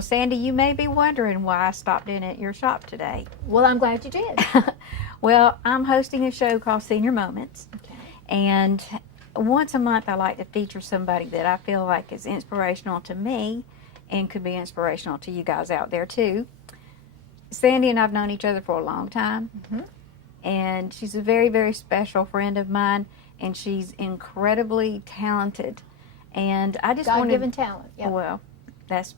Well, Sandy, you may be wondering why I stopped in at your shop today. Well, I'm glad you did. Well, I'm hosting a show called Senior Moments, Okay. and once a month I like to feature somebody that I feel like is inspirational to me and could be inspirational to you guys out there too. Sandy and I've known each other for a long time, and she's a very, very special friend of mine, and she's incredibly talented. And I just wanted, God-given talent. Yep. well, that's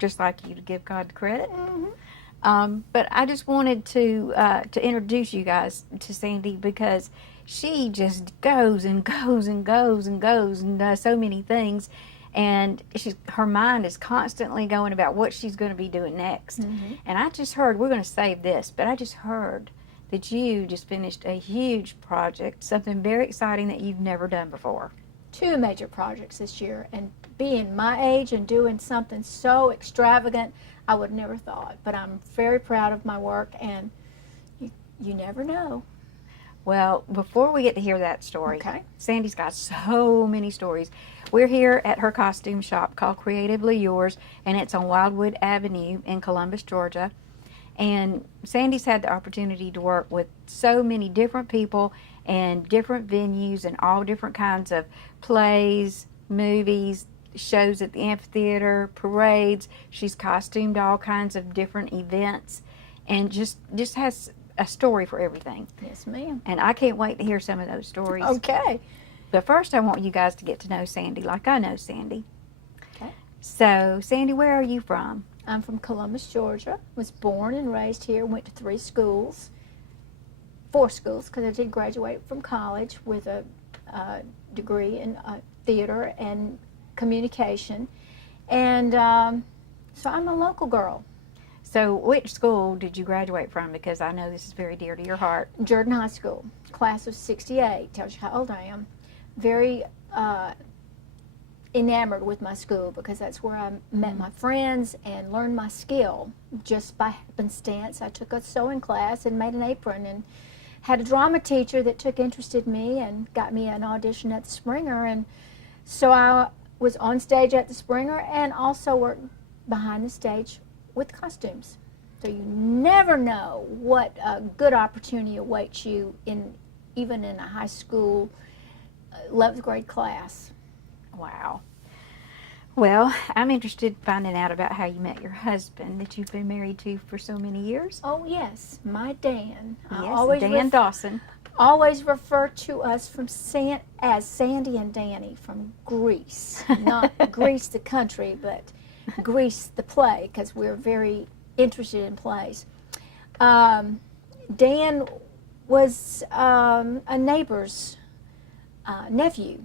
just like you to give God the credit. Mm-hmm. But I just wanted to introduce you guys to Sandy because she just goes and goes and goes and goes and does so many things, and her mind is constantly going about what she's going to be doing next. Mm-hmm. And I just heard, we're going to save this, but I just heard that you just finished a huge project, something very exciting that you've never done before. 2 major projects this year, and being my age and doing something so extravagant, I would never thought. But I'm very proud of my work, and you never know. Well, before we get to hear that story, Okay. Sandy's got so many stories. We're here at her costume shop called Creatively Yours, and it's on Wildwood Avenue in Columbus, Georgia. And Sandy's had the opportunity to work with so many different people and different venues and all different kinds of plays, movies, shows at the amphitheater, parades. She's costumed all kinds of different events and just has a story for everything. Yes, ma'am. And I can't wait to hear some of those stories. Okay. But first I want you guys to get to know Sandy like I know Sandy. Okay. So, Sandy, where are you from? I'm from Columbus, Georgia. Was born and raised here. Went to 4 schools, because I did graduate from college with a degree in theater and communication. And so I'm a local girl. So, which school did you graduate from? Because I know this is very dear to your heart. Jordan High School, class of 68. Tells you how old I am. Very enamored with my school because that's where I met my friends and learned my skill. Just by happenstance, I took a sewing class and made an apron, and had a drama teacher that took interest in me and got me an audition at the Springer. And so I was on stage at the Springer and also worked behind the stage with costumes. So you never know what a good opportunity awaits you even in a high school 11th grade class. Wow. Well, I'm interested in finding out about how you met your husband that you've been married to for so many years. Oh yes, my Dan. Yes, Dan Dawson. Always refer to us as Sandy and Danny from Grease. Not Grease the country, but Grease the play, because we're very interested in plays. Dan was a neighbor's nephew,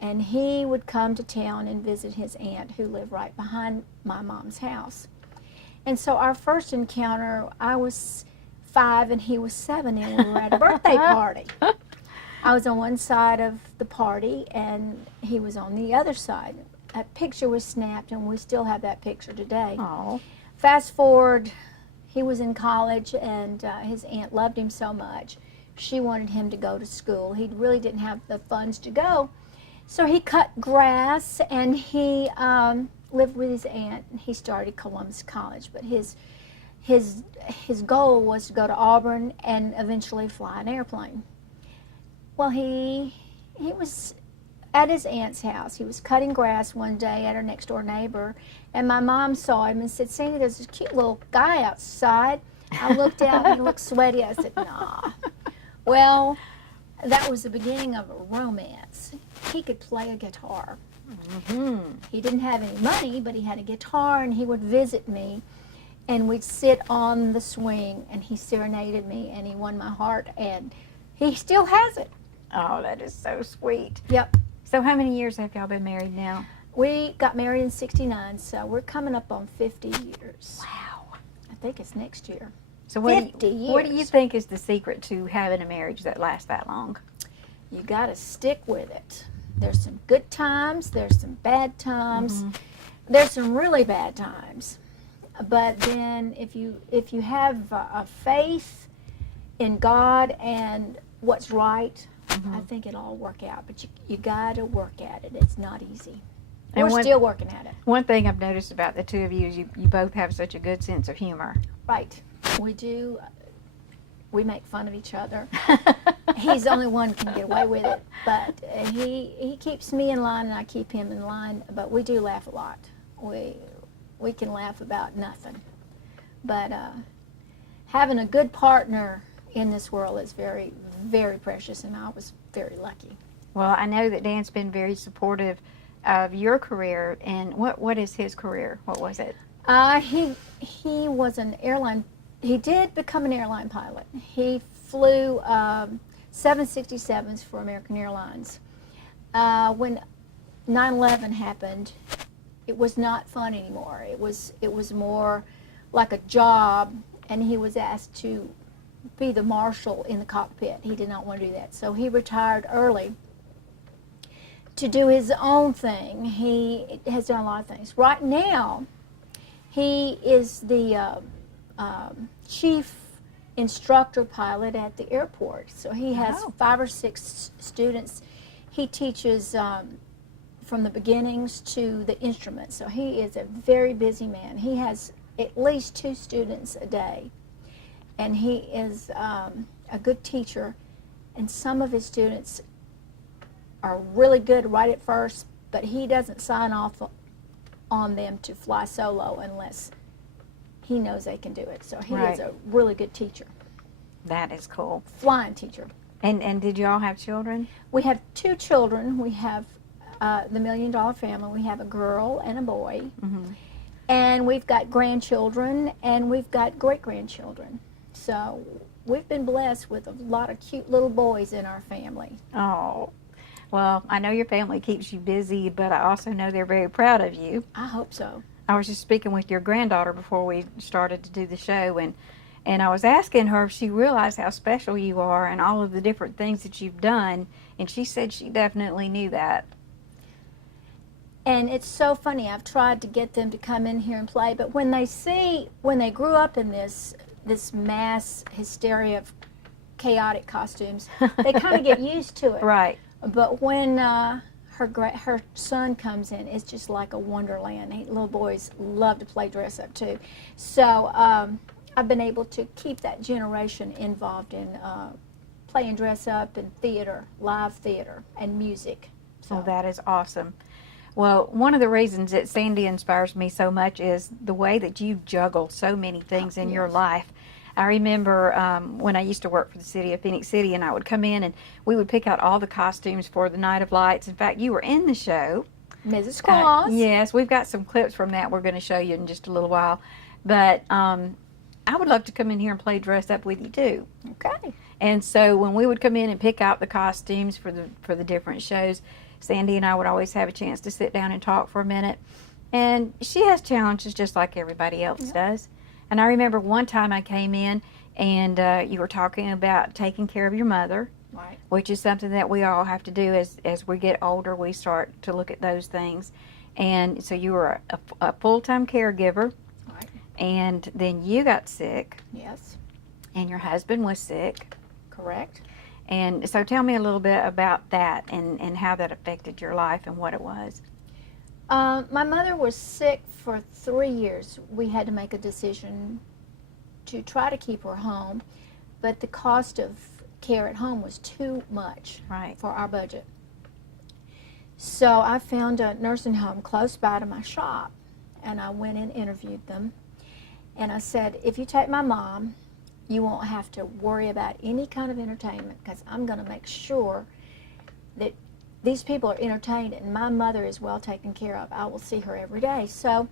and he would come to town and visit his aunt who lived right behind my mom's house. And so our first encounter, I was 5 and he was 7, and we were at a birthday party. I was on one side of the party and he was on the other side. A picture was snapped, and we still have that picture today. Oh. Fast forward, he was in college, and his aunt loved him so much. She wanted him to go to school. He really didn't have the funds to go. So he cut grass, and he lived with his aunt. He started Columbus College, but his goal was to go to Auburn and eventually fly an airplane. Well, he was at his aunt's house. He was cutting grass one day at her next door neighbor, and my mom saw him and said, "Sandy, there's this cute little guy outside." I looked out and he looked sweaty. I said, "Nah." Well, that was the beginning of a romance. He could play a guitar. Mm-hmm. He didn't have any money, but he had a guitar, and he would visit me, and we'd sit on the swing, and he serenaded me, and he won my heart, and he still has it. Oh, that is so sweet. Yep. So how many years have y'all been married now? We got married in '69, so we're coming up on 50 years. Wow. I think it's next year. So 50 what do you years. think is the secret to having a marriage that lasts that long? You got to stick with it. There's some good times, there's some bad times, there's some really bad times. But then if you have a faith in God and what's right, I think it'll all work out. But you got to work at it. It's not easy. And We're still working at it. one thing I've noticed about the two of you is you both have such a good sense of humor. Right. We do. We make fun of each other. He's the only one who can get away with it. But he keeps me in line and I keep him in line. But we do laugh a lot. We can laugh about nothing. But having a good partner in this world is very, very precious, and I was very lucky. Well, I know that Dan's been very supportive of your career. And what is his career? What was it? He was an airline. He did become an airline pilot. He flew 767s for American Airlines. When 9/11 happened, it was not fun anymore. It was more like a job, and he was asked to be the marshal in the cockpit. He did not want to do that, so he retired early to do his own thing. He has done a lot of things. Right now, he is the chief instructor pilot at the airport. So he has 5 or 6 students. He teaches from the beginnings to the instruments. So he is a very busy man. He has at least 2 students a day. And he is a good teacher. And some of his students are really good right at first, but he doesn't sign off on them to fly solo unless he knows they can do it. So he is a really good teacher. That is cool. Flying teacher. And did you all have children? We have 2 children. We have the $1 Million Family. We have a girl and a boy. Mm-hmm. And we've got grandchildren, and we've got great-grandchildren. So we've been blessed with a lot of cute little boys in our family. Oh, well, I know your family keeps you busy, but I also know they're very proud of you. I hope so. I was just speaking with your granddaughter before we started to do the show, and I was asking her if she realized how special you are and all of the different things that you've done, and she said she definitely knew that. And it's so funny. I've tried to get them to come in here and play, but when they grew up in this mass hysteria of chaotic costumes, they kind of get used to it. Right. But when her son comes in, it's just like a wonderland. Little boys love to play dress up too. So I've been able to keep that generation involved in playing dress up and theater, live theater, and music. So that is awesome. Well, one of the reasons that Sandy inspires me so much is the way that you juggle so many things in your life. I remember when I used to work for the city of Phoenix City, and I would come in and we would pick out all the costumes for the Night of Lights. In fact, you were in the show. Mrs. Claus. Yes, we've got some clips from that we're going to show you in just a little while. But I would love to come in here and play dress up with you too. Okay. And so when we would come in and pick out the costumes for the different shows, Sandy and I would always have a chance to sit down and talk for a minute. And she has challenges just like everybody else does. And I remember one time I came in and you were talking about taking care of your mother, Right. which is something that we all have to do as we get older. We start to look at those things. And so you were a full-time caregiver. Right. And then you got sick. Yes. And your husband was sick. Correct. And so tell me a little bit about that and how that affected your life and what it was. My mother was sick for 3 years. We had to make a decision to try to keep her home, but the cost of care at home was too much for our budget. So I found a nursing home close by to my shop, and I went and interviewed them. And I said, if you take my mom, you won't have to worry about any kind of entertainment because I'm going to make sure that these people are entertained and my mother is well taken care of. I will see her every day. So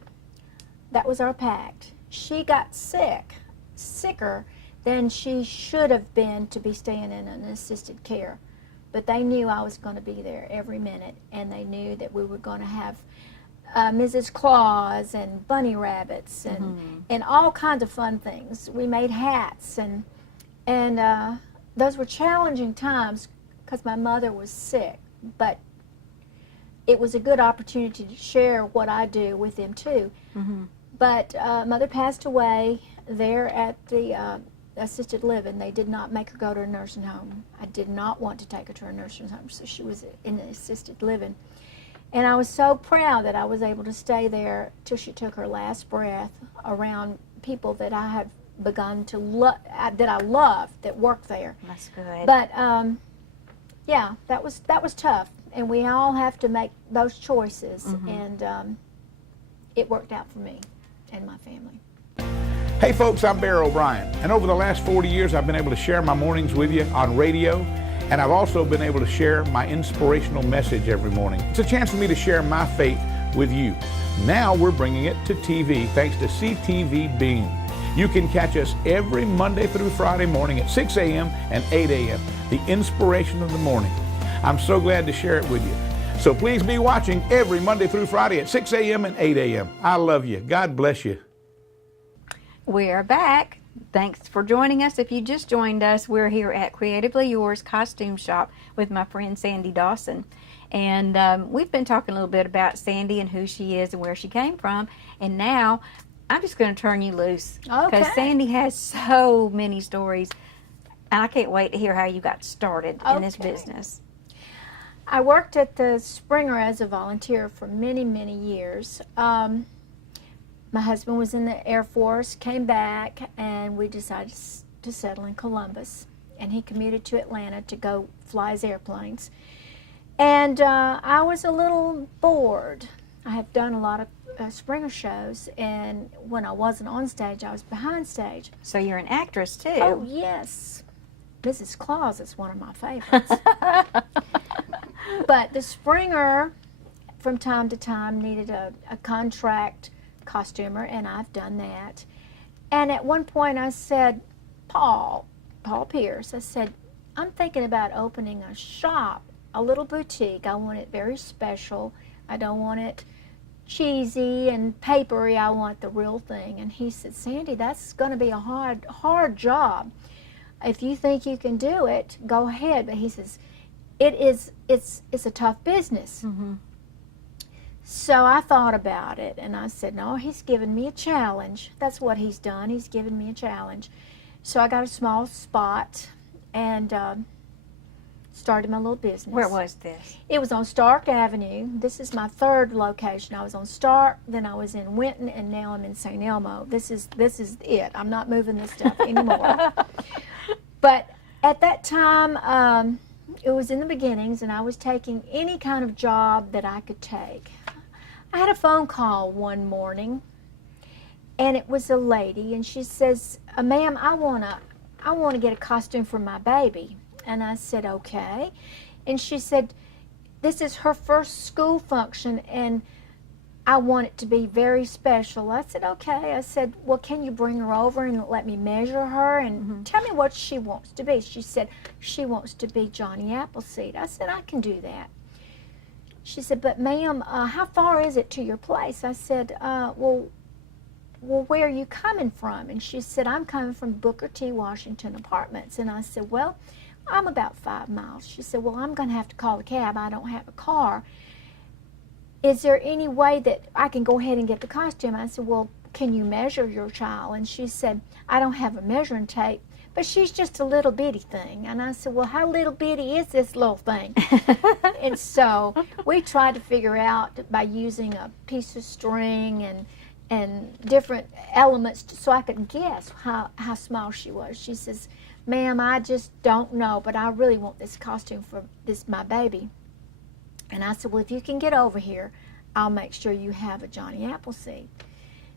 that was our pact. She got sicker than she should have been to be staying in an assisted care. But they knew I was going to be there every minute, and they knew that we were going to have Mrs. Claus and bunny rabbits and all kinds of fun things. We made hats, and those were challenging times because my mother was sick. But it was a good opportunity to share what I do with them too. But Mother passed away there at the assisted living. They did not make her go to a nursing home. I did not want to take her to a nursing home, so she was in the assisted living. And I was so proud that I was able to stay there till she took her last breath around people that I have begun to love, that I love, that work there. That's good. But yeah, that was tough, and we all have to make those choices, and it worked out for me and my family. Hey folks, I'm Bear O'Brien, and over the last 40 years I've been able to share my mornings with you on radio, and I've also been able to share my inspirational message every morning. It's a chance for me to share my faith with you. Now we're bringing it to TV thanks to CTV Beam. You can catch us every Monday through Friday morning at 6 a.m. and 8 a.m., the inspiration of the morning. I'm so glad to share it with you. So please be watching every Monday through Friday at 6 a.m. and 8 a.m. I love you. God bless you. We're back. Thanks for joining us. If you just joined us, we're here at Creatively Yours Costume Shop with my friend Sandy Dawson. And we've been talking a little bit about Sandy and who she is and where she came from. And now I'm just going to turn you loose. Okay. Because Sandy has so many stories. And I can't wait to hear how you got started in this business. I worked at the Springer as a volunteer for many, many years. My husband was in the Air Force, came back, and we decided to settle in Columbus. And he commuted to Atlanta to go fly his airplanes. And I was a little bored. I have done a lot of Springer shows, and when I wasn't on stage, I was behind stage. So you're an actress too. Oh, yes. Mrs. Claus is one of my favorites. But the Springer, from time to time, needed a contract costumer, and I've done that. And at one point I said, Paul Pierce, I said, I'm thinking about opening a shop, a little boutique. I want it very special. I don't want it cheesy and papery. I want the real thing. And he said, Sandy, that's going to be a hard job. If you think you can do it, go ahead. But he says, it's a tough business. So I thought about it, and I said, no, he's given me a challenge. That's what he's done. He's given me a challenge. So I got a small spot and started my little business. Where was this? It was on Stark Avenue. This is my third location. I was on Stark, then I was in Winton, and now I'm in St. Elmo. This is it. I'm not moving this stuff anymore. But at that time, it was in the beginnings, and I was taking any kind of job that I could take. I had a phone call one morning, and it was a lady, and she says, ma'am, I wanna get a costume for my baby. And I said, okay. And she said, this is her first school function, and I want it to be very special. I said, okay. I said, well, can you bring her over and let me measure her and tell me what she wants to be? She said, she wants to be Johnny Appleseed. I said, I can do that. She said, but ma'am, how far is it to your place? I said, well, where are you coming from? And she said, I'm coming from Booker T. Washington Apartments. And I said, well, I'm about 5 miles. She said, well, I'm going to have to call a cab. I don't have a car. Is there any way that I can go ahead and get the costume? I said, well, can you measure your child? And she said, I don't have a measuring tape, but she's just a little bitty thing. And I said, well, how little bitty is this little thing? And so we tried to figure out by using a piece of string and different elements so I could guess how small she was. She says, ma'am, I just don't know, but I really want this costume for my baby. And I said, well, if you can get over here, I'll make sure you have a Johnny Appleseed.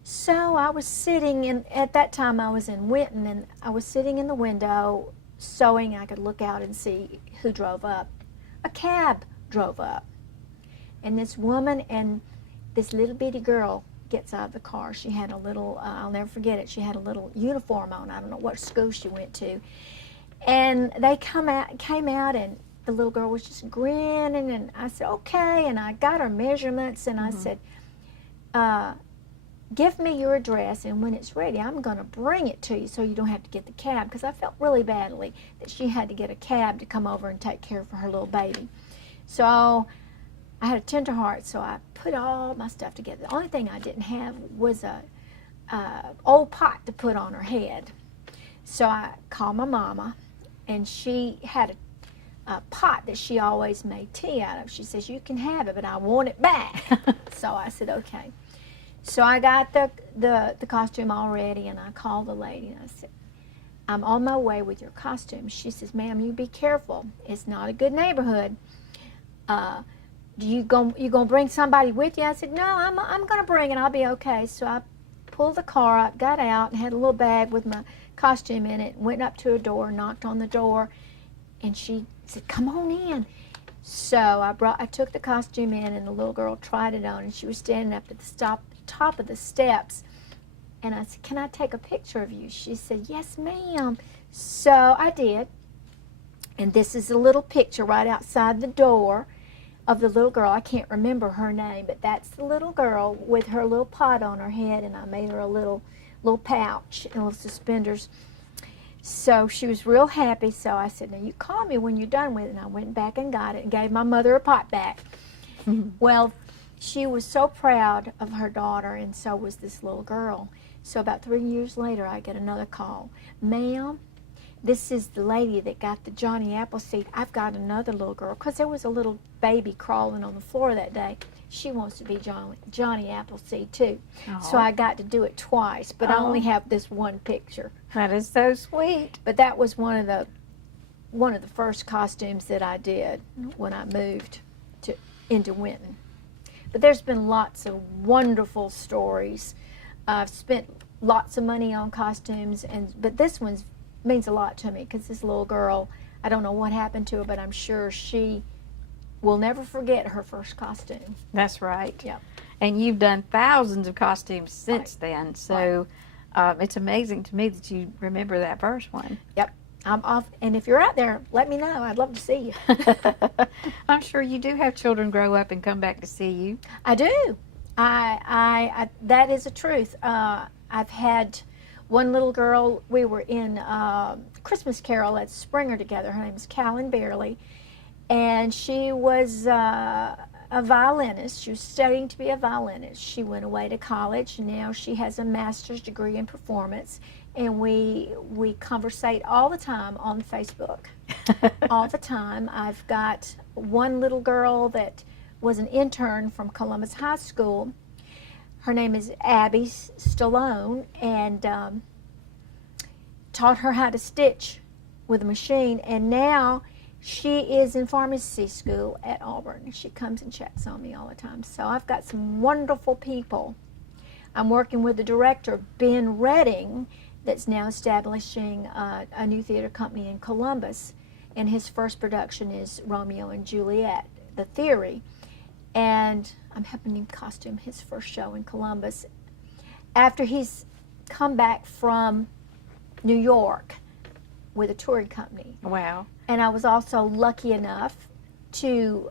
So I was sitting at that time I was in Winton, and I was sitting in the window sewing. I could look out and see who drove up. A cab drove up. And this woman and this little bitty girl gets out of the car. She had a little, I'll never forget it, she had a little uniform on. I don't know what school she went to. And they came out, and the little girl was just grinning, and I said, okay, and I got her measurements, and I said, give me your address, and when it's ready, I'm going to bring it to you so you don't have to get the cab, because I felt really badly that she had to get a cab to come over and take care of her little baby. So I had a tender heart, so I put all my stuff together. The only thing I didn't have was a old pot to put on her head. So I called my mama, and she had pot that she always made tea out of. She says, you can have it, but I want it back. So I said, okay. So I got the costume all ready, and I called the lady, and I said, I'm on my way with your costume. She says, ma'am, you be careful. It's not a good neighborhood. You gonna bring somebody with you? I said, no, I'm gonna bring it. I'll be okay. So I pulled the car up, got out, and had a little bag with my costume in it, went up to a door, knocked on the door, and she said, come on in. So I took the costume in, and the little girl tried it on, and she was standing up at the top of the steps. And I said, can I take a picture of you? She said, yes, ma'am. So I did. And this is a little picture right outside the door of the little girl. I can't remember her name, but that's the little girl with her little pot on her head, and I made her a little pouch and little suspenders. So she was real happy. So I said, now you call me when you're done with it. And I went back and got it and gave my mother a pot back. Well, she was so proud of her daughter, and so was this little girl. So about 3 years later, I get another call. Ma'am, this is the lady that got the Johnny Appleseed. I've got another little girl, because there was a little baby crawling on the floor that day. She wants to be Johnny Appleseed too. So I got to do it twice, but I only have this one picture. That is so sweet. But that was one of the first costumes that I did when I moved into Winton. But there's been lots of wonderful stories. I've spent lots of money on costumes, but this one means a lot to me, because this little girl, I don't know what happened to her, but I'm sure she will never forget her first costume. That's right. Yeah. And you've done thousands of costumes since then, so it's amazing to me that you remember that first one. Yep. I'm off, and if you're out there, let me know. I'd love to see you. I'm sure you do have children grow up and come back to see you. I do. I that is the truth. I've had one little girl. We were in Christmas Carol at Springer together. Her name is Callan Bearley, and she was a violinist. She was studying to be a violinist. She went away to college, and now she has a master's degree in performance. And we conversate all the time on Facebook, all the time. I've got one little girl that was an intern from Columbus High School. Her name is Abby Stallone, and taught her how to stitch with a machine. And now she is in pharmacy school at Auburn. She comes and checks on me all the time. So I've got some wonderful people. I'm working with the director, Ben Redding, that's now establishing a new theater company in Columbus. And his first production is Romeo and Juliet, The Theory. And I'm helping him costume his first show in Columbus after he's come back from New York with a touring company. Wow. And I was also lucky enough to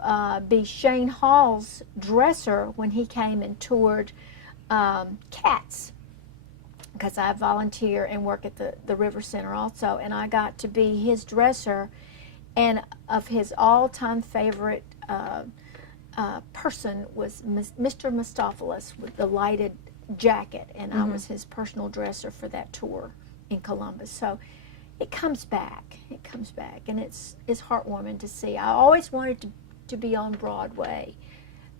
be Shane Hall's dresser when he came and toured Cats, because I volunteer and work at the River Center also, and I got to be his dresser, and of his all-time favorite person was Mr. Mistopheles with the lighted jacket, and I was his personal dresser for that tour in Columbus. So it comes back, and it's heartwarming to see. I always wanted to be on Broadway.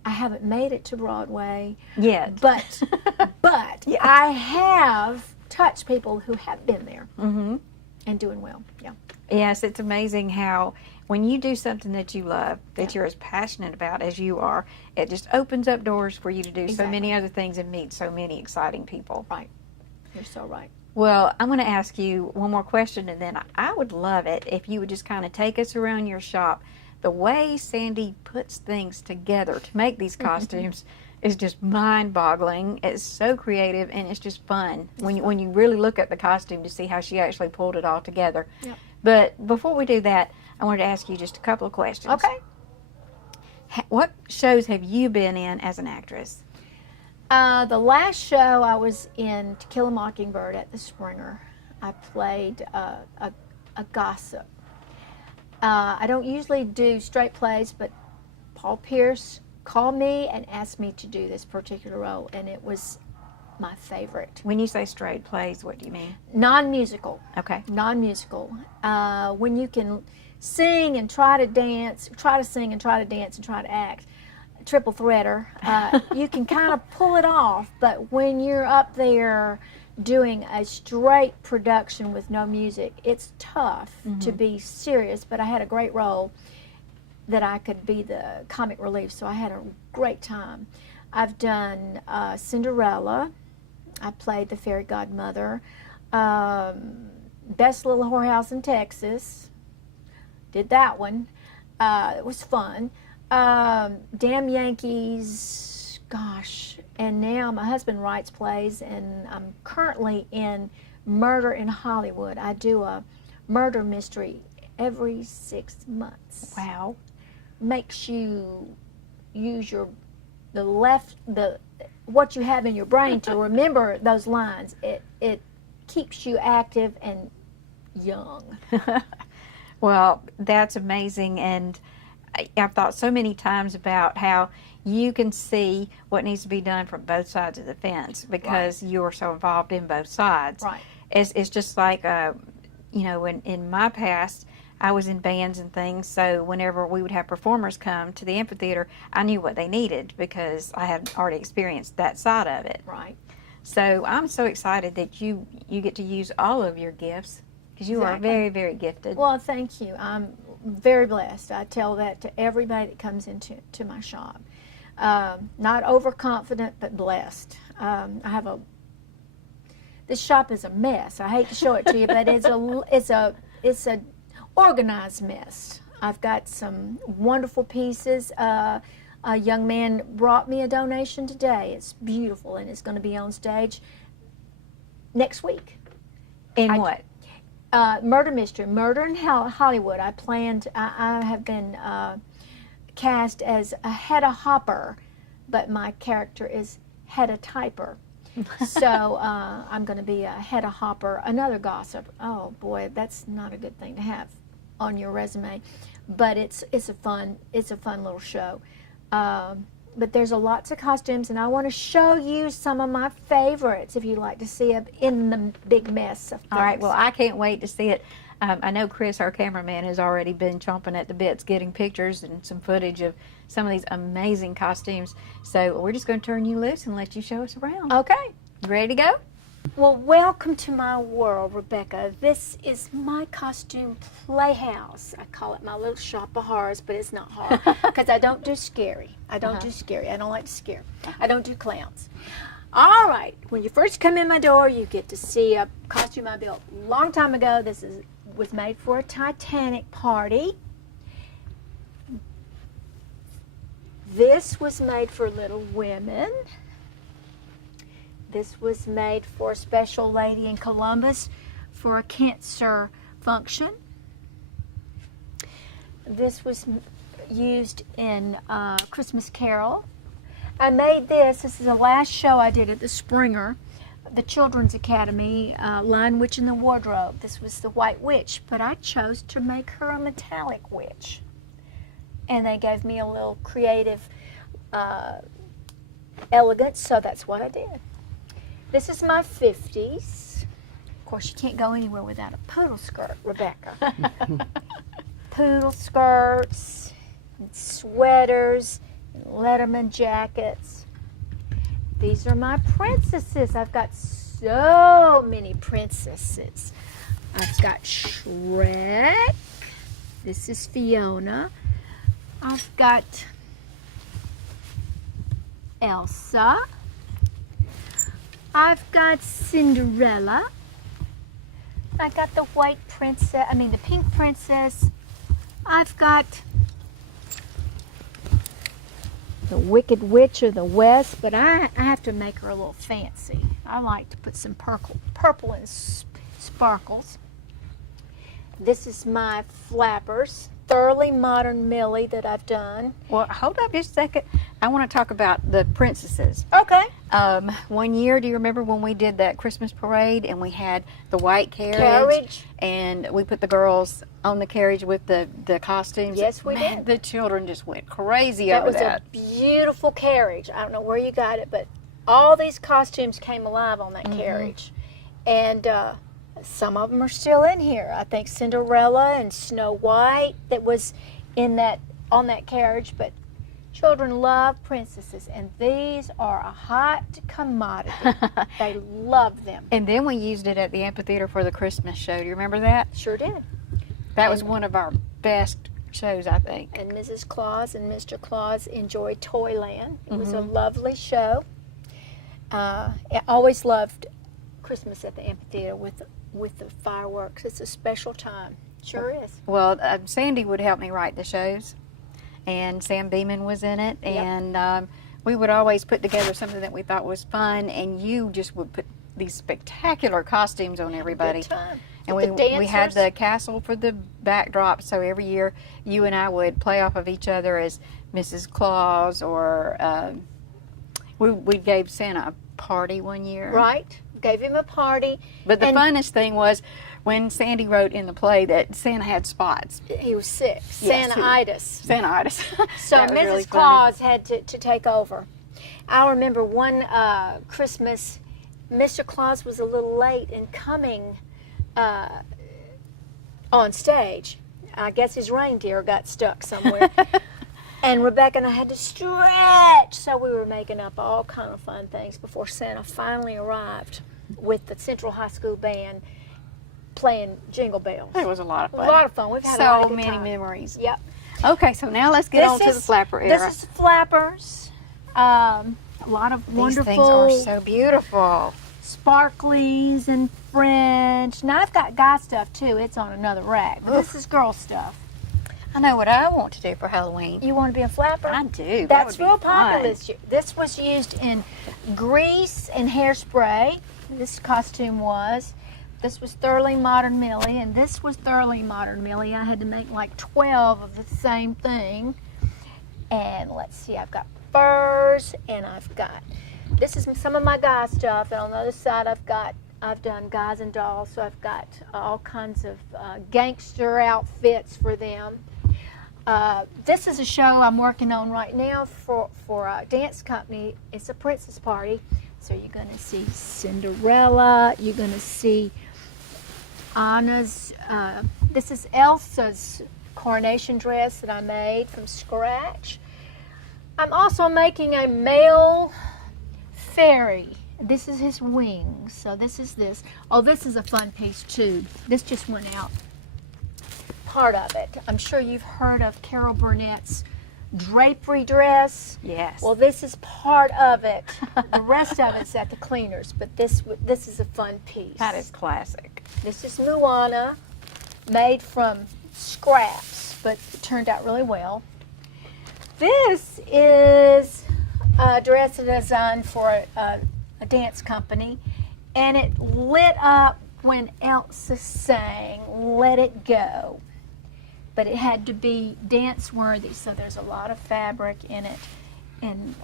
I haven't made it to Broadway yet, but yeah. I have touched people who have been there and doing well. Yeah. Yes, it's amazing how when you do something that you love, that you're as passionate about as you are, it just opens up doors for you to do so many other things and meet so many exciting people. Right. You're so right. Well, I'm going to ask you one more question, and then I would love it if you would just kind of take us around your shop. The way Sandy puts things together to make these costumes is just mind-boggling. It's so creative, and it's just fun when you really look at the costume to see how she actually pulled it all together. Yep. But before we do that, I wanted to ask you just a couple of questions. Okay. What shows have you been in as an actress? The last show I was in, To Kill a Mockingbird at the Springer. I played a gossip. I don't usually do straight plays, but Paul Pierce called me and asked me to do this particular role, and it was my favorite. When you say straight plays, what do you mean? Non-musical. Okay. Non-musical. When you can sing and try to dance, try to sing and try to dance and try to act. Triple threader. You can kind of pull it off, but when you're up there doing a straight production with no music, it's tough to be serious. But I had a great role that I could be the comic relief, so I had a great time. I've done Cinderella. I played the fairy godmother. Best Little Whorehouse in Texas. Did that one. It was fun. Damn Yankees, gosh. And now my husband writes plays, and I'm currently in Murder in Hollywood. I do a murder mystery every 6 months. Wow. Makes you use what you have in your brain to remember those lines. It keeps you active and young. Well, that's amazing, and I've thought so many times about how you can see what needs to be done from both sides of the fence because you're so involved in both sides. Right. It's just like, in my past, I was in bands and things, so whenever we would have performers come to the amphitheater, I knew what they needed because I had already experienced that side of it. Right. So I'm so excited that you get to use all of your gifts because you are very, very gifted. Well, thank you. I'm very blessed. I tell that to everybody that comes into my shop. Not overconfident, but blessed. This shop is a mess. I hate to show it to you, but it's a organized mess. I've got some wonderful pieces. A young man brought me a donation today. It's beautiful, and it's going to be on stage next week. What? Murder mystery, Murder in Hollywood. I have been cast as a Hedda Hopper, but my character is Hedda Typer. So I'm going to be a Hedda Hopper, another gossip. Oh boy, that's not a good thing to have on your resume, but it's a fun little show. But there's lots of costumes, and I want to show you some of my favorites if you'd like to see it in the big mess of things. All right, well, I can't wait to see it. I know Chris, our cameraman, has already been chomping at the bits getting pictures and some footage of some of these amazing costumes. So we're just going to turn you loose and let you show us around. Okay. You ready to go? Well, welcome to my world, Rebecca. This is my costume playhouse. I call it my little shop of horrors, but it's not horror because I don't do scary. I don't do scary. I don't like to scare. I don't do clowns. All right. When you first come in my door, you get to see a costume I built a long time ago. This was made for a Titanic party. This was made for Little Women. This was made for a special lady in Columbus for a cancer function. This was used in Christmas Carol. I made this. This is the last show I did at the Springer, the Children's Academy, Lion Witch in the Wardrobe. This was the White Witch, but I chose to make her a metallic witch. And they gave me a little creative elegance, so that's what I did. This is my 50s. Of course, you can't go anywhere without a poodle skirt, Rebecca. Poodle skirts, and sweaters, and Letterman jackets. These are my princesses. I've got so many princesses. I've got Shrek. This is Fiona. I've got Elsa. I've got Cinderella. I got the the pink princess. I've got the Wicked Witch of the West, but I have to make her a little fancy. I like to put some purple and sparkles. This is my flappers, thoroughly modern Millie that I've done. Well, hold up just a second. I want to talk about the princesses. Okay. One year, do you remember when we did that Christmas parade and we had the white carriage? And we put the girls on the carriage with the costumes? Yes, we did. The children just went crazy over that. It was a beautiful carriage. I don't know where you got it, but all these costumes came alive on that carriage. And Some of them are still in here. I think Cinderella and Snow White that was in that on that carriage, but children love princesses, and these are a hot commodity. They love them. And then we used it at the amphitheater for the Christmas show. Do you remember that? Sure did. That was one of our best shows, I think. And Mrs. Claus and Mr. Claus enjoyed Toyland. It was a lovely show. I always loved Christmas at the amphitheater with the fireworks. It's a special time. Sure is. Well, Sandy would help me write the shows, and Sam Beeman was in it, and we would always put together something that we thought was fun, and you just would put these spectacular costumes on everybody. Good time. And With the we had dancers. the castle for the backdrop, so every year you and I would play off of each other as Mrs. Claus, or we gave Santa a party one year. Right. Gave him a party. But the And- funnest thing was when Sandy wrote in the play that Santa had spots. He was sick. Yes, Santa-itis. Santa-itis. So That was Mrs. really funny. Claus had to take over. I remember one Christmas, Mr. Claus was a little late in coming on stage. I guess his reindeer got stuck somewhere. And Rebecca and I had to stretch. So we were making up all kind of fun things before Santa finally arrived with the Central High School band playing Jingle Bells. It was a lot of A fun. lot of fun. We've had a lot So of good many time. memories. Yep. Okay, so now let's get on to the flapper era. This is flappers. A lot of These wonderful things are so beautiful. sparklies and French. Now I've got guy stuff too. It's on another rack. But this is girl stuff. I know what I want to do for Halloween. You want to be a flapper? I do. That That's would be real popular fun. this year. This was used in grease and hairspray. This costume was. This was Thoroughly Modern Millie, and this was Thoroughly Modern Millie. I had to make like 12 of the same thing. And let's see, I've got furs, and I've got, this is some of my guy stuff, and on the other side I've done guys and dolls, so I've got all kinds of gangster outfits for them. This is a show I'm working on right now for a dance company. It's a princess party. So you're going to see Cinderella. You're going to see Anna's, this is Elsa's coronation dress that I made from scratch. I'm also making a male fairy. This is his wings. So this is this. Oh, this is a fun piece too. This just went out. Part of it. I'm sure you've heard of Carol Burnett's drapery dress. Yes. Well, this is part of it. The rest of it's at the cleaners, but this is a fun piece. That is classic. This is Moana, made from scraps, but it turned out really well. This is a dress designed for a dance company, and it lit up when Elsa sang Let It Go. But it had to be dance worthy, so there's a lot of fabric in it and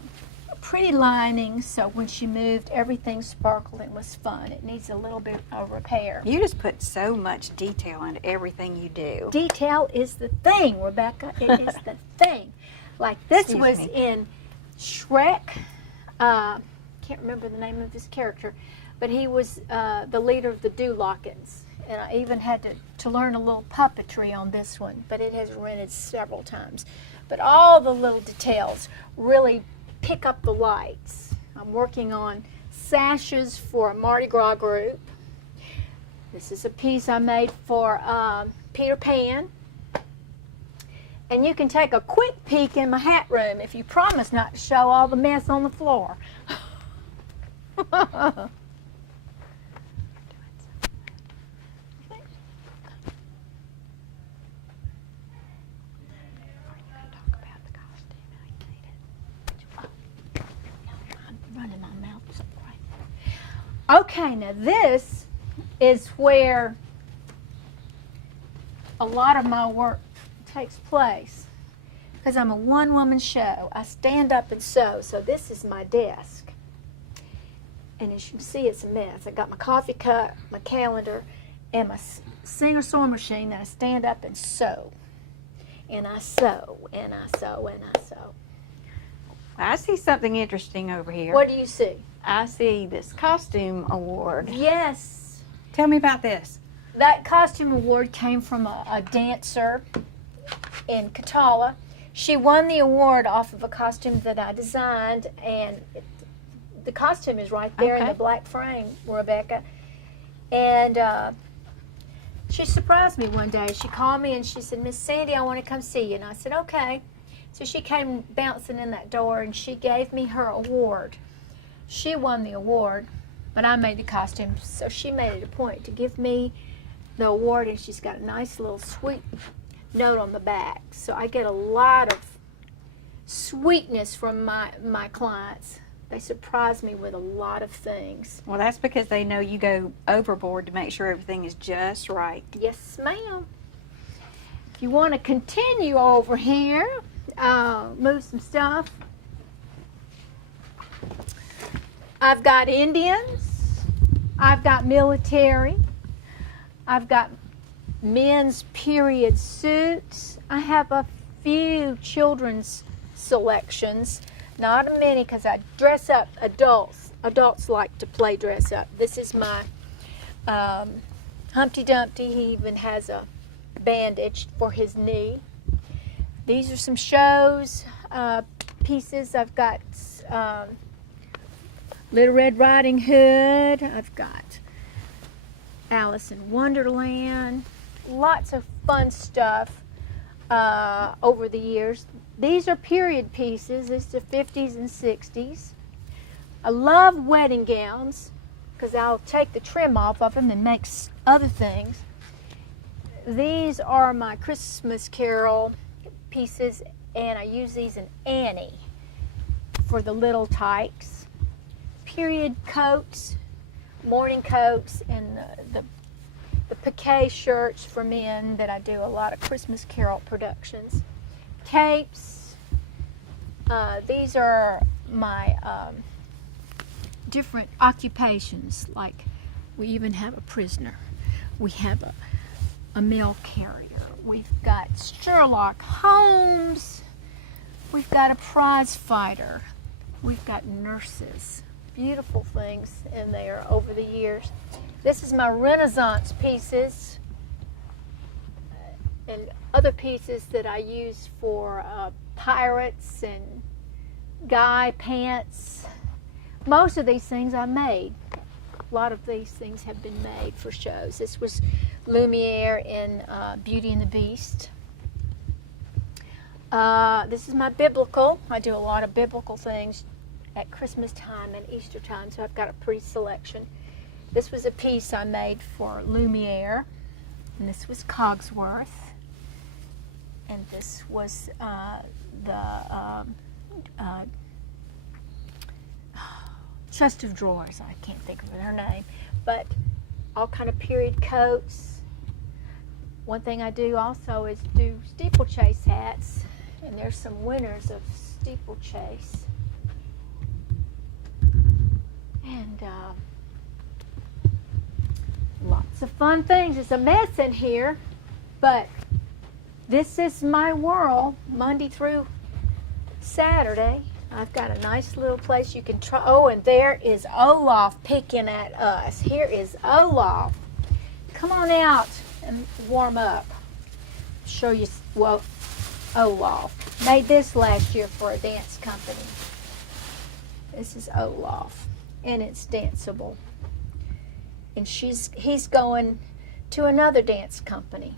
pretty lining, so when she moved, everything sparkled and was fun. It needs a little bit of repair. You just put so much detail into everything you do. Detail is the thing, Rebecca. It is the thing. Like this Excuse was me. in Shrek. Can't remember the name of his character, but he was the leader of the Doolockins. And I even had to learn a little puppetry on this one, but it has rented several times. But all the little details really pick up the lights. I'm working on sashes for a Mardi Gras group. This is a piece I made for Peter Pan. And you can take a quick peek in my hat room if you promise not to show all the mess on the floor. I'm running my mouth so quick. Okay, now this is where a lot of my work takes place because I'm a one-woman show. I stand up and sew, so this is my desk. And as you can see, it's a mess. I got my coffee cup, my calendar, and my Singer sewing machine that I stand up and sew. And I sew, and I sew, and I sew. I see something interesting over here. What do you see? I see this costume award. Yes. Tell me about this. That costume award came from a dancer in Catala. She won the award off of a costume that I designed, and the costume is right there in Okay. the black frame, Rebecca. And she surprised me one day. She called me and she said, "Miss Sandy, I want to come see you." And I said, "Okay." So she came bouncing in that door and she gave me her award. She won the award, but I made the costume, so she made it a point to give me the award, and she's got a nice little sweet note on the back. So I get a lot of sweetness from my clients. They surprise me with a lot of things. Well, that's because they know you go overboard to make sure everything is just right. Yes, ma'am. If you want to continue over here, move some stuff. I've got Indians. I've got military. I've got men's period suits. I have a few children's selections. Not many, because I dress up adults. Adults like to play dress up. This is my Humpty Dumpty. He even has a bandage for his knee. These are some shows pieces. I've got Little Red Riding Hood. I've got Alice in Wonderland. Lots of fun stuff over the years. These are period pieces. It's the 50s and 60s. I love wedding gowns because I'll take the trim off of them and make other things. These are my Christmas Carol pieces, and I use these in Annie for the little tykes. Period coats, morning coats, and the piqué shirts for men that I do a lot of Christmas Carol productions. Capes. These are my different occupations. Like, we even have a prisoner. We have a mail carrier. We've got Sherlock Holmes. We've got a prize fighter. We've got nurses. Beautiful things in there over the years. This is my Renaissance pieces and other pieces that I use for pirates and guy pants. Most of these things I made. A lot of these things have been made for shows. This was Lumiere in Beauty and the Beast. This is my biblical. I do a lot of biblical things at Christmas time and Easter time, so I've got a pretty selection. This was a piece I made for Lumiere, and this was Cogsworth, and this was the chest of drawers. I can't think of her name, but all kind of period coats. One thing I do also is do steeplechase hats, and there's some winners of steeplechase. And lots of fun things. It's a mess in here, but this is my world, Monday through Saturday. I've got a nice little place you can try. Oh, and there is Olaf picking at us. Here is Olaf. Come on out and warm up. Show you, well, Olaf. Made this last year for a dance company. This is Olaf, and it's danceable. And he's going to another dance company.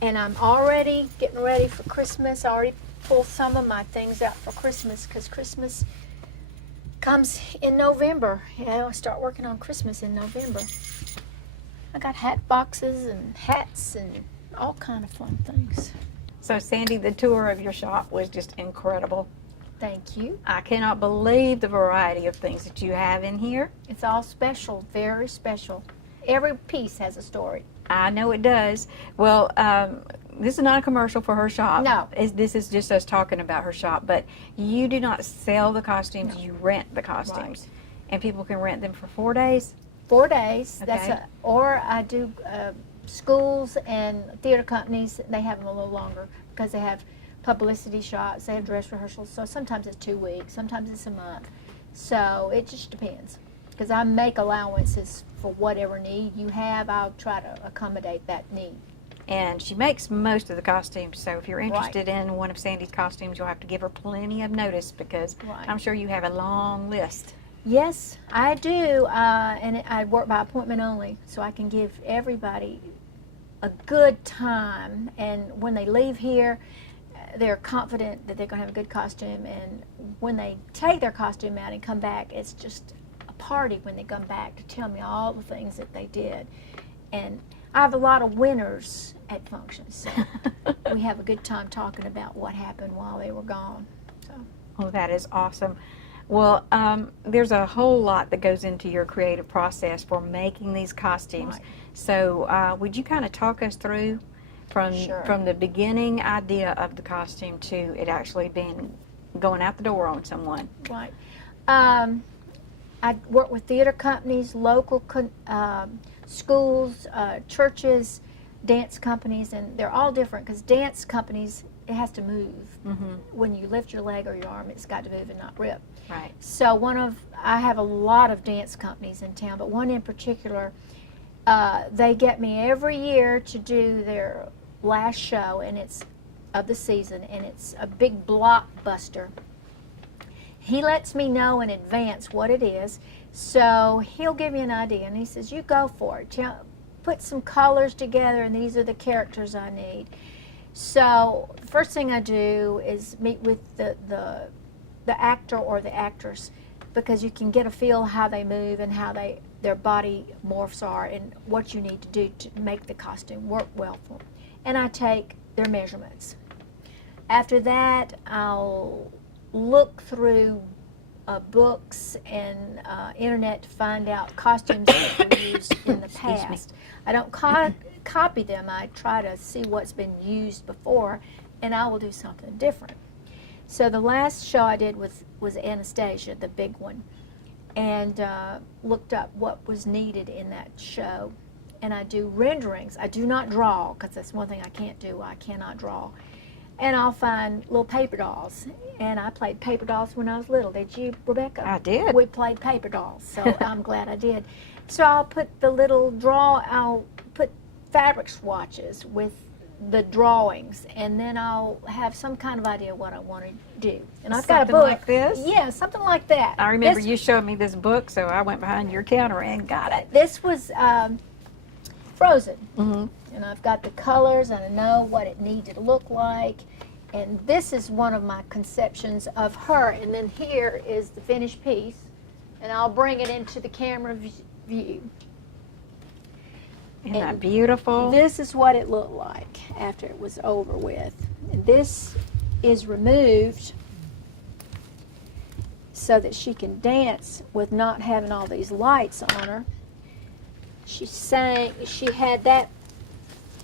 And I'm already getting ready for Christmas. I already pulled some of my things out for Christmas because Christmas comes in November. You know, I start working on Christmas in November. I got hat boxes and hats and all kind of fun things. So, Sandy, the tour of your shop was just incredible. Thank you. I cannot believe the variety of things that you have in here. It's all special, very special. Every piece has a story. I know it does. Well, this is not a commercial for her shop. No. This is just us talking about her shop. But you do not sell the costumes, you rent the costumes. Right. And people can rent them for 4 days? 4 days. Okay. Or I do schools and theater companies. They have them a little longer because they have publicity shots. They have dress rehearsals. So sometimes it's 2 weeks. Sometimes it's a month. So it just depends. because I make allowances for whatever need you have. I'll try to accommodate that need. And she makes most of the costumes, so if you're interested in one of Sandy's costumes, you'll have to give her plenty of notice, because Right. I'm sure you have a long list. Yes, I do, and I work by appointment only, so I can give everybody a good time, and when they leave here, they're confident that they're going to have a good costume, and when they take their costume out and come back, it's just a party when they come back to tell me all the things that they did. And I have a lot of winners at functions, so we have a good time talking about what happened while they were gone. So. Oh, that is awesome. Well, there's a whole lot that goes into your creative process for making these costumes. Right. So would you kind of talk us through Sure. from the beginning idea of the costume to it actually being going out the door on someone? Right. I work with theater companies, local schools, churches, dance companies, and they're all different because dance companies, it has to move. Mm-hmm. When you lift your leg or your arm, it's got to move and not rip. Right. So I have a lot of dance companies in town, but one in particular, they get me every year to do their last show, and it's of the season, and it's a big blockbuster. He lets me know in advance what it is, so he'll give me an idea, and he says, you go for it. Put some colors together, and these are the characters I need. So the first thing I do is meet with the actor or the actress, because you can get a feel how they move and how their body morphs are and what you need to do to make the costume work well for them. And I take their measurements. After that, I'll look through books and internet to find out costumes that were used in the Excuse me. past. I don't copy them. I try to see what's been used before, and I will do something different. So the last show I did was Anastasia, the big one, and looked up what was needed in that show. And I do renderings. I do not draw, because that's one thing I can't do. I cannot draw. And I'll find little paper dolls. And I played paper dolls when I was little. Did you, Rebecca? I did. We played paper dolls, so I'm glad I did. So I'll put I'll put fabric swatches with the drawings, and then I'll have some kind of idea what I want to do. And I've got a Something book. like this? Yeah, something like that. I remember This- you showed me this book, so I went behind your counter and got it. This was Frozen. Mm-hmm. And I've got the colors, and I know what it needed to look like. And this is one of my conceptions of her. And then here is the finished piece, and I'll bring it into the camera view. Isn't that And beautiful? This is what it looked like after it was over with. And this is removed so that she can dance with not having all these lights on her. She had that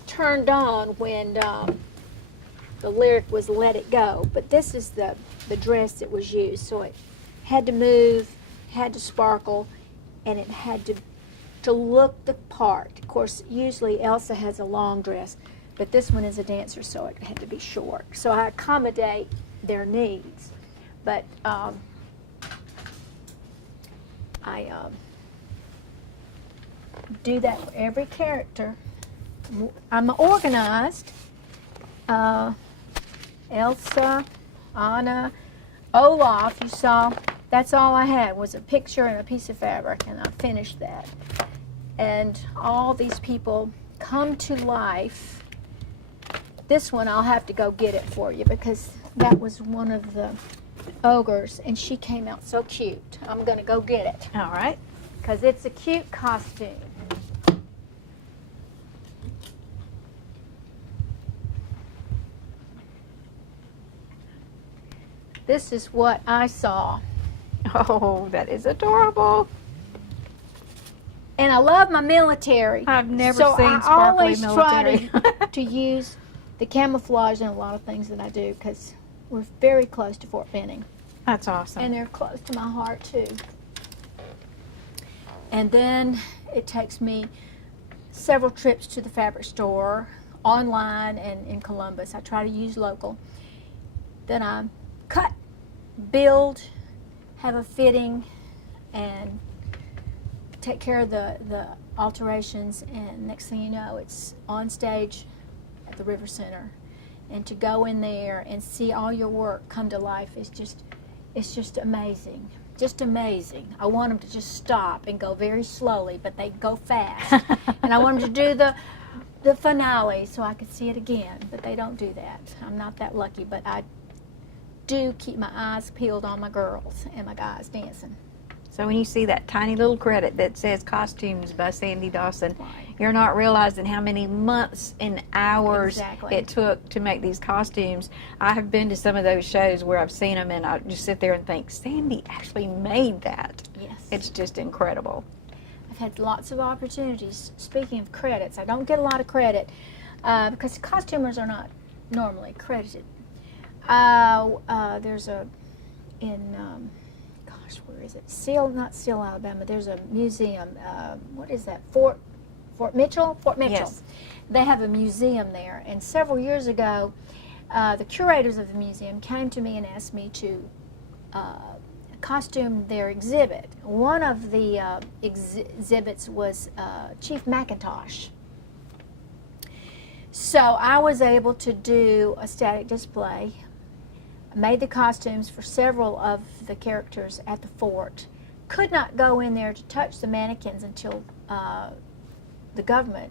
turned on when the lyric was "Let It Go," but this is the dress that was used, so it had to move, had to sparkle, and it had to look the part. Of course, usually Elsa has a long dress, but this one is a dancer, so it had to be short. So I accommodate their needs, but I do that for every character. I'm organized. Elsa, Anna, Olaf, you saw, that's all I had was a picture and a piece of fabric, and I finished that. And all these people come to life. This one, I'll have to go get it for you, because that was one of the ogres, and she came out so cute. I'm going to go get it, All right. because it's a cute costume. This is what I saw. Oh, that is adorable. And I love my military. I've never so seen I sparkly always military. try to use the camouflage in a lot of things that I do, because we're very close to Fort Benning. That's awesome. And they're close to my heart, too. And then it takes me several trips to the fabric store, online and in Columbus. I try to use local. Then I cut, build, have a fitting, and take care of the alterations, and next thing you know, it's on stage at the River Center. And to go in there and see all your work come to life is it's just amazing. Just amazing. I want them to just stop and go very slowly, but they go fast. And I want them to do the finale so I could see it again, but they don't do that. I'm not that lucky, but I do keep my eyes peeled on my girls and my guys dancing. So when you see that tiny little credit that says costumes by Sandy Dawson, Right. you're not realizing how many months and hours Exactly. it took to make these costumes. I have been to some of those shows where I've seen them and I just sit there and think, Sandy actually made that. Yes. It's just incredible. I've had lots of opportunities. Speaking of credits, I don't get a lot of credit because costumers are not normally credited. There's where is it? Not Seal, Alabama. There's a museum. What is that? Fort Mitchell? Fort Mitchell. Yes. They have a museum there. And several years ago, the curators of the museum came to me and asked me to costume their exhibit. One of the exhibits was Chief McIntosh. So I was able to do a static display. I made the costumes for several of the characters at the fort. Could not go in there to touch the mannequins until the government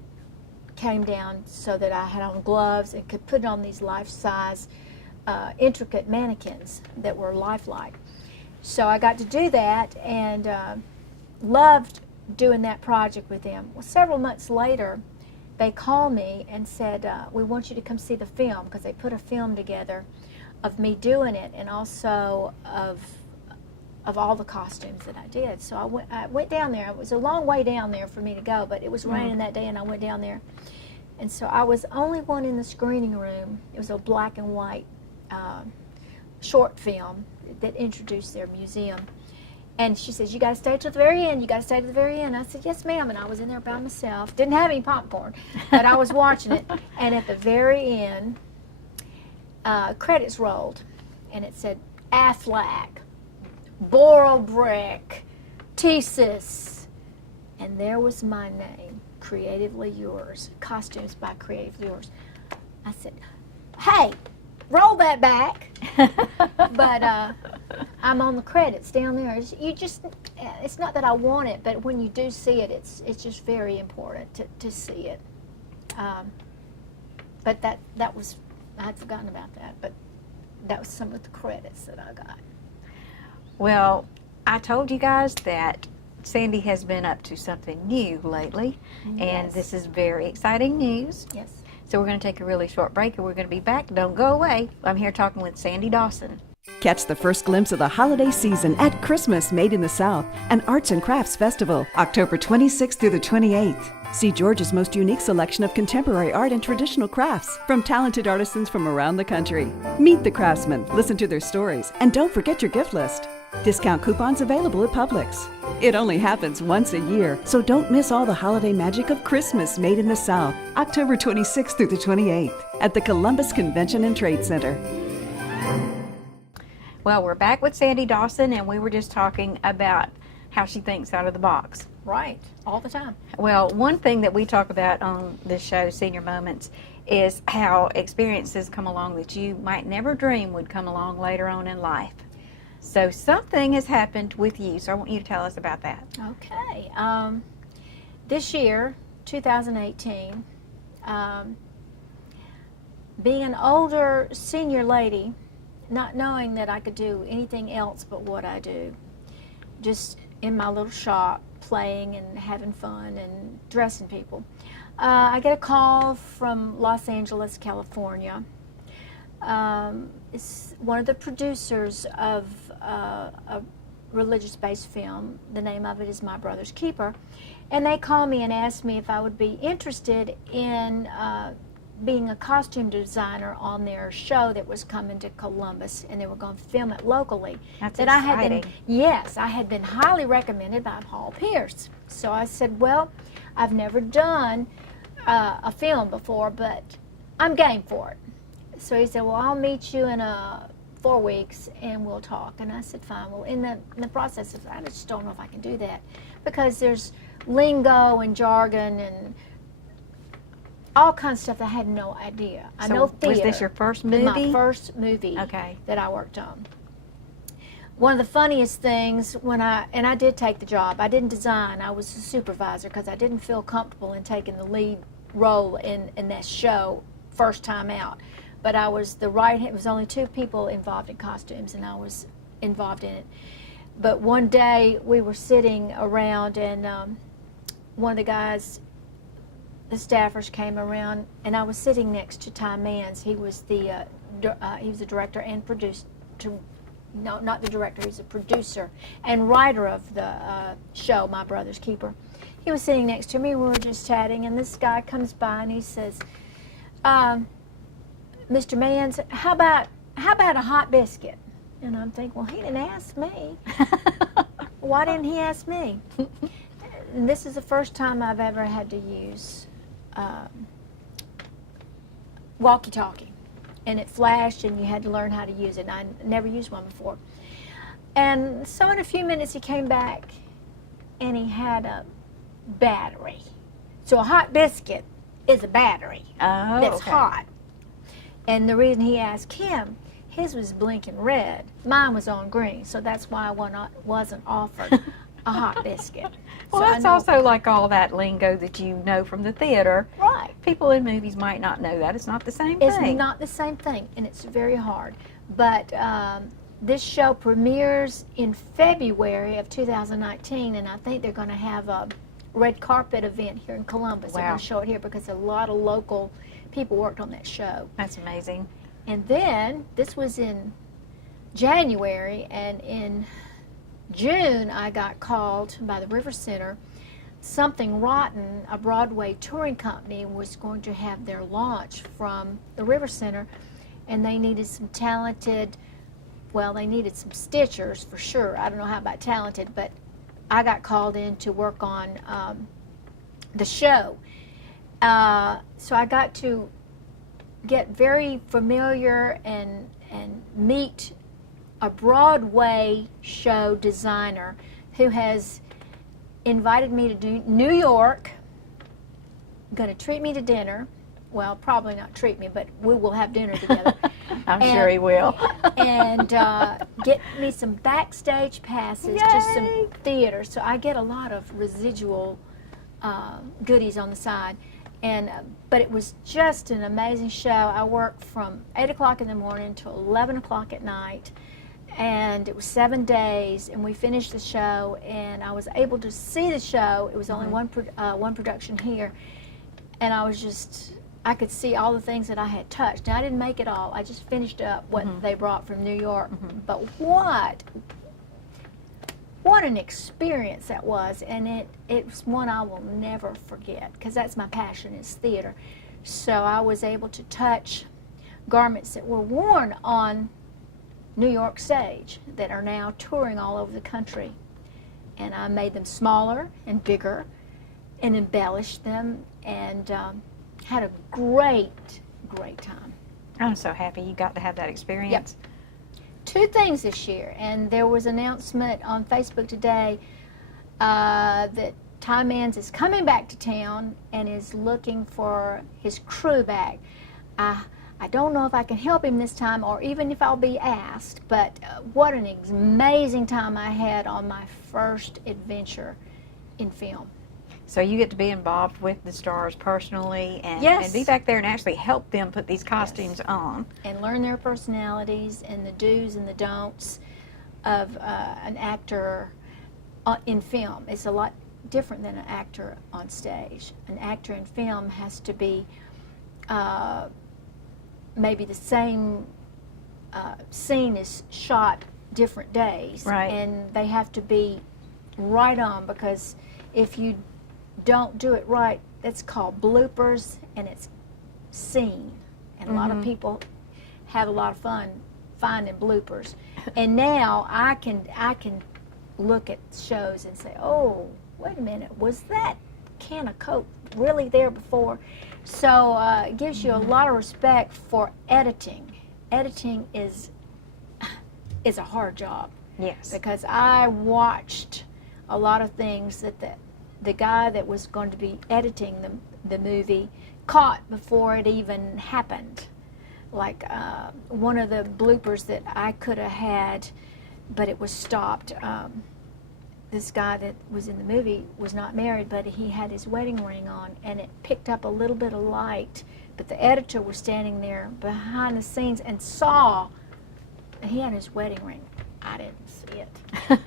came down so that I had on gloves and could put on these life-size, intricate mannequins that were lifelike. So I got to do that and loved doing that project with them. Well, several months later, they called me and said, we want you to come see the film, because they put a film together of me doing it and also of all the costumes that I did. So I went down there. It was a long way down there for me to go, but it was raining that day and I went down there. And so I was the only one in the screening room. It was a black and white short film that introduced their museum. And she says, you got to stay till the very end. You got to stay to the very end. I said, yes, ma'am. And I was in there by myself. Didn't have any popcorn, but I was watching it. And at the very end, credits rolled, and it said Aflac, Boral-Brick, Tesis, and there was my name, Creatively Yours, Costumes by Creatively Yours. I said, hey, roll that back. But I'm on the credits down there. It's not that I want it, but when you do see it, it's just very important to see it. But that was, I had forgotten about that, but that was some of the credits that I got. Well, I told you guys that Sandy has been up to something new lately, and Yes. this is very exciting news. Yes. So we're going to take a really short break, and we're going to be back. Don't go away. I'm here talking with Sandy Dawson. Catch the first glimpse of the holiday season at Christmas Made in the South, an arts and crafts festival, October 26th through the 28th. See Georgia's most unique selection of contemporary art and traditional crafts from talented artisans from around the country. Meet the craftsmen, listen to their stories, and don't forget your gift list. Discount coupons available at Publix. It only happens once a year, so don't miss all the holiday magic of Christmas Made in the South, October 26th through the 28th at the Columbus Convention and Trade Center. Well, we're back with Sandy Dawson, and we were just talking about how she thinks out of the box. Right, all the time. Well, one thing that we talk about on this show, Senior Moments, is how experiences come along that you might never dream would come along later on in life. So something has happened with you, so I want you to tell us about that. Okay. This year, 2018, being an older senior lady, not knowing that I could do anything else but what I do, just in my little shop, playing and having fun and dressing people. I get a call from Los Angeles, California. It's one of the producers of a religious-based film. The name of it is My Brother's Keeper. And they called me and asked me if I would be interested in being a costume designer on their show that was coming to Columbus, and they were going to film it locally. That's that I had exciting. I had been highly recommended by Paul Pierce. So I said, well, I've never done a film before, but I'm game for it. So he said, well, I'll meet you in 4 weeks and we'll talk. And I said, fine. Well, in the process of, I just don't know if I can do that. because there's lingo and jargon and all kinds of stuff that I had no idea. I So know theater. was this your first movie? My first movie Okay. that I worked on. One of the funniest things I did take the job. I didn't design. I was a supervisor because I didn't feel comfortable in taking the lead role in that show first time out. But I was the right hand. It was only 2 people involved in costumes, and I was involved in it. But one day we were sitting around, and one of the guys, the staffers, came around, and I was sitting next to Ty Mans. He was the director and producer. No, not the director. He's a producer and writer of the show, My Brother's Keeper. He was sitting next to me. We were just chatting, and this guy comes by and he says, "Mr. Mans, how about a hot biscuit?" And I'm thinking, well, he didn't ask me. Why didn't he ask me? And this is the first time I've ever had to use walkie-talkie. And it flashed, and you had to learn how to use it. And I never used one before. And so in a few minutes, he came back, and he had a battery. So a hot biscuit is a battery Oh, that's okay. hot. And the reason he asked him, his was blinking red. Mine was on green, so that's why I wasn't offered a hot biscuit. Well, So I that's know- also like all that lingo that you know from the theater. right. People in movies might not know that. It's not the same It's thing. not the same thing, and it's very hard. But this show premieres in February of 2019, and I think they're going to have a red carpet event here in Columbus. They're Wow. going to show it here because a lot of local people worked on that show. That's amazing. And then, this was in January, and in June I got called by the River Center. Something Rotten, a Broadway touring company, was going to have their launch from the River Center, and they needed some talented, well, they needed some stitchers for sure. I don't know how about talented, but I got called in to work on the show. So I got to get very familiar and meet a Broadway show designer who has invited me to do New York, going to treat me to dinner. Well, probably not treat me, but we will have dinner together. I'm sure he will. And get me some backstage passes to some Yay! theater. So I get a lot of residual goodies on the side. And but it was just an amazing show. I worked from 8 o'clock in the morning till 11 o'clock at night. And it was 7 days, and we finished the show, and I was able to see the show. It was only one production here, and I could see all the things that I had touched. Now, I didn't make it all. I just finished up what they brought from New York. But what an experience that was, and it was one I will never forget, because that's my passion, is theater. So I was able to touch garments that were worn on New York stage that are now touring all over the country. And I made them smaller and bigger and embellished them, and had a great time. I'm so happy you got to have that experience. 2 things this year, and there was an announcement on Facebook today that Ty Mans is coming back to town and is looking for his crew back. I don't know if I can help him this time, or even if I'll be asked, but what an amazing time I had on my first adventure in film. So you get to be involved with the stars personally and, Yes. and be back there and actually help them put these costumes on. And learn their personalities and the do's and the don'ts of an actor in film. It's a lot different than an actor on stage. An actor in film has to be maybe the same scene is shot different days. Right. And they have to be right on, because if you don't do it right, that's called bloopers, and it's seen. And a lot of people have a lot of fun finding bloopers. And now I can look at shows and say, oh, wait a minute, was that can of Coke really there before? So it gives you a lot of respect for editing. Editing is a hard job. Yes. Because I watched a lot of things that the guy that was going to be editing the movie caught before it even happened. Like one of the bloopers that I could have had, but it was stopped. This guy that was in the movie was not married, but he had his wedding ring on, and it picked up a little bit of light. But the editor was standing there behind the scenes and saw he had his wedding ring. I didn't see it.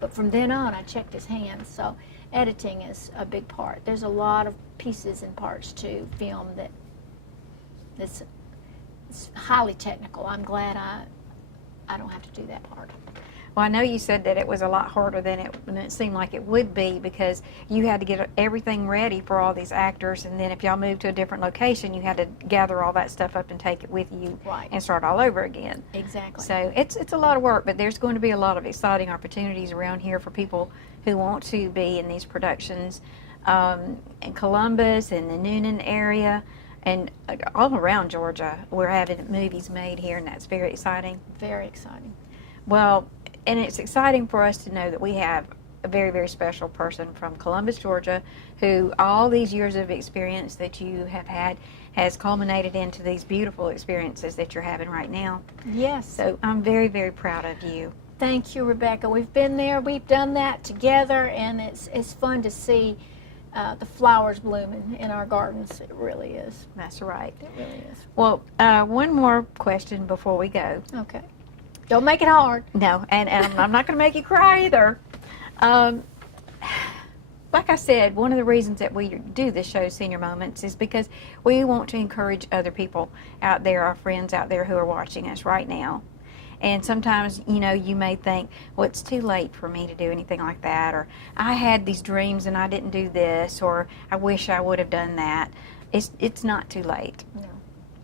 But from then on, I checked his hands. So editing is a big part. There's a lot of pieces and parts to film that it's highly technical. I'm glad I don't have to do that part. Well, I know you said that it was a lot harder than it seemed like it would be, because you had to get everything ready for all these actors, and then if y'all moved to a different location, you had to gather all that stuff up and take it with you, Right. and start all over again. Exactly. So it's a lot of work, but there's going to be a lot of exciting opportunities around here for people who want to be in these productions in Columbus and the Noonan area. And all around Georgia, we're having movies made here, and that's very exciting. Very exciting. Well, and it's exciting for us to know that we have a very, very special person from Columbus, Georgia, who all these years of experience that you have had has culminated into these beautiful experiences that you're having right now. Yes. So I'm very, very proud of you. Thank you, Rebecca. We've been there. We've done that together, and it's fun to see the flowers blooming in our gardens. It really is. That's right. It really is. Well, one more question before we go. Okay. Don't make it hard. No, and I'm not going to make you cry either. Like I said, one of the reasons that we do this show, Senior Moments, is because we want to encourage other people out there, our friends out there who are watching us right now. And sometimes, you know, you may think, well, it's too late for me to do anything like that, or I had these dreams and I didn't do this, or I wish I would have done that. It's not too late.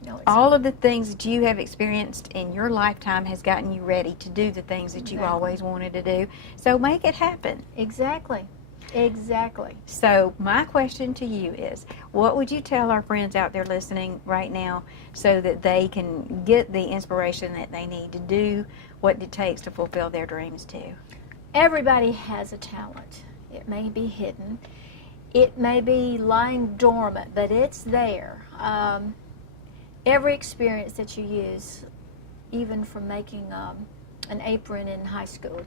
No, it's All of the things that you have experienced in your lifetime has gotten you ready to do the things that you Exactly. always wanted to do. So make it happen. Exactly. Exactly. So my question to you is, what would you tell our friends out there listening right now so that they can get the inspiration that they need to do what it takes to fulfill their dreams too? Everybody has a talent. It may be hidden. It may be lying dormant, but it's there. Every experience that you use, even from making an apron in high school,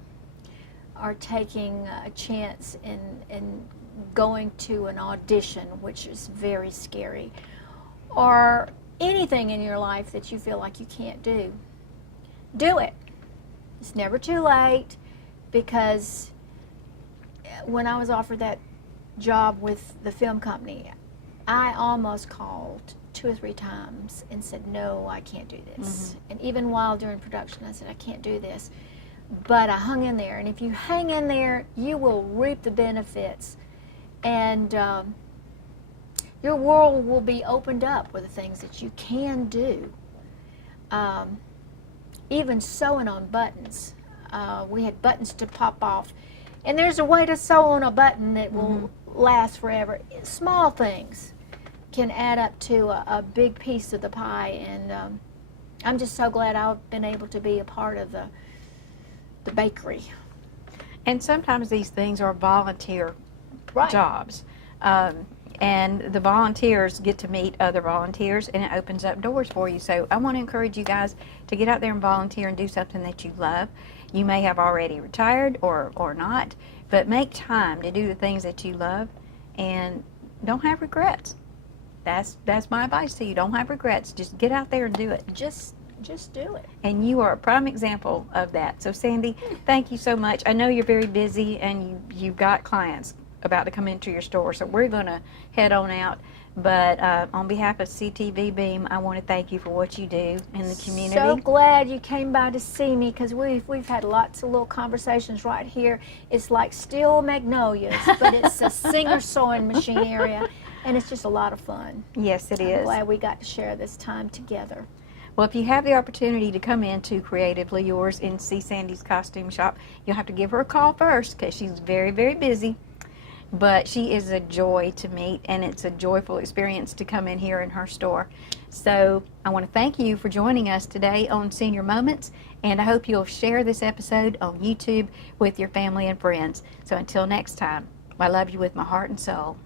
or taking a chance in going to an audition, which is very scary, or anything in your life that you feel like you can't do, do it. It's never too late, because when I was offered that job with the film company, I almost called 2 or 3 times and said, no, I can't do this. And even while during production, I said, I can't do this. But I hung in there, and if you hang in there, you will reap the benefits, and your world will be opened up with the things that you can do. Even sewing on buttons. We had buttons to pop off, and there's a way to sew on a button that will last forever. Small things can add up to a big piece of the pie, and I'm just so glad I've been able to be a part of the bakery. And sometimes these things are volunteer Right. jobs. And the volunteers get to meet other volunteers, and it opens up doors for you. So I want to encourage you guys to get out there and volunteer and do something that you love. You may have already retired or not, but make time to do the things that you love, and don't have regrets. That's my advice to you. Don't have regrets. Just get out there and do it. Just do it. And you are a prime example of that. So Sandy, thank you so much. I know you're very busy, and you've got clients about to come into your store, so we're going to head on out. But on behalf of CTV Beam, I want to thank you for what you do in the community. So glad you came by to see me, because we've had lots of little conversations right here. It's like steel magnolias, but it's a Singer sewing machine area, and it's just a lot of fun. Yes, it I'm is. glad we got to share this time together. Well, if you have the opportunity to come into Creatively Yours and see Sandy's costume shop, you'll have to give her a call first, because she's very, very busy. but she is a joy to meet, and it's a joyful experience to come in here in her store. So I want to thank you for joining us today on Senior Moments, and I hope you'll share this episode on YouTube with your family and friends. So until next time, I love you with my heart and soul.